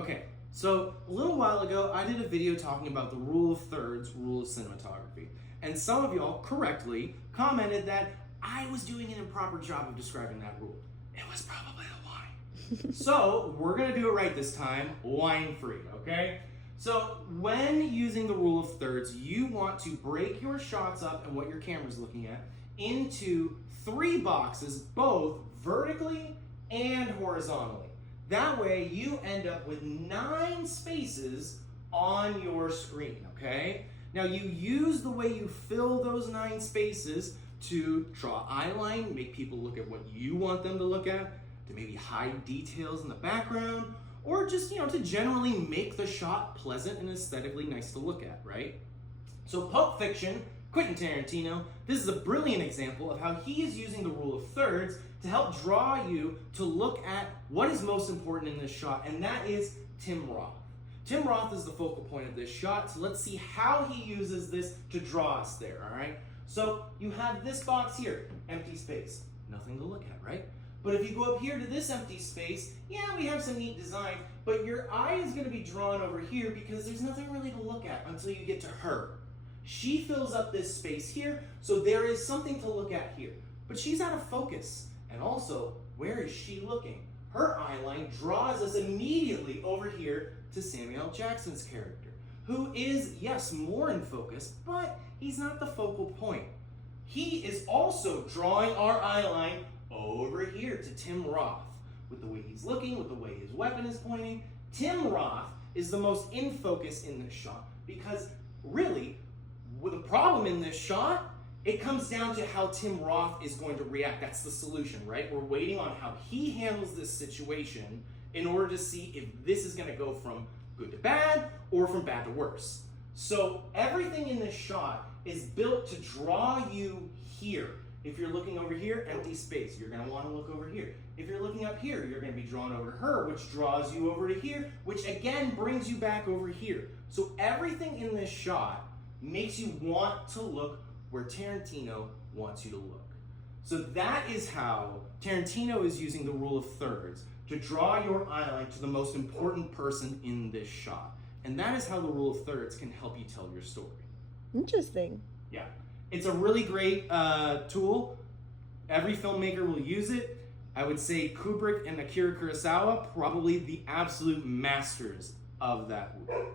Okay, so a little while ago, I did a video talking about the rule of thirds, rule of cinematography. And some of y'all correctly commented that I was doing an improper job of describing that rule. It was probably the wine. So we're gonna do it right this time, wine free, okay? So when using the rule of thirds, you want to break your shots up and what your camera's looking at into 3 boxes, both vertically and horizontally. That way you end up with 9 spaces on your screen, okay? Now you use the way you fill those 9 spaces to draw eyeline, make people look at what you want them to look at, to maybe hide details in the background, or just, to generally make the shot pleasant and aesthetically nice to look at, right? So Pulp Fiction, Quentin Tarantino, this is a brilliant example of how he is using the rule of thirds to help draw you to look at what is most important in this shot, and that is Tim Roth. Tim Roth is the focal point of this shot, so let's see how he uses this to draw us there, all right? So you have this box here, empty space, nothing to look at, right? But if you go up here to this empty space, yeah, we have some neat design, but your eye is gonna be drawn over here because there's nothing really to look at until you get to her. She fills up this space here, so there is something to look at here. But she's out of focus. And also, where is she looking? Her eyeline draws us immediately over here to Samuel L. Jackson's character, who is, yes, more in focus, but he's not the focal point. He is also drawing our eyeline over here to Tim Roth. With the way he's looking, with the way his weapon is pointing, Tim Roth is the most in focus in this shot because really, with the problem in this shot, it comes down to how Tim Roth is going to react. That's the solution, right? We're waiting on how he handles this situation in order to see if this is gonna go from good to bad or from bad to worse. So everything in this shot is built to draw you here. If you're looking over here, empty space, you're gonna wanna look over here. If you're looking up here, you're gonna be drawn over to her, which draws you over to here, which again brings you back over here. So everything in this shot makes you want to look where Tarantino wants you to look. So that is how Tarantino is using the rule of thirds to draw your eyeline to the most important person in this shot. And that is how the rule of thirds can help you tell your story. Interesting. Yeah, it's a really great tool. Every filmmaker will use it. I would say Kubrick and Akira Kurosawa, probably the absolute masters of that rule.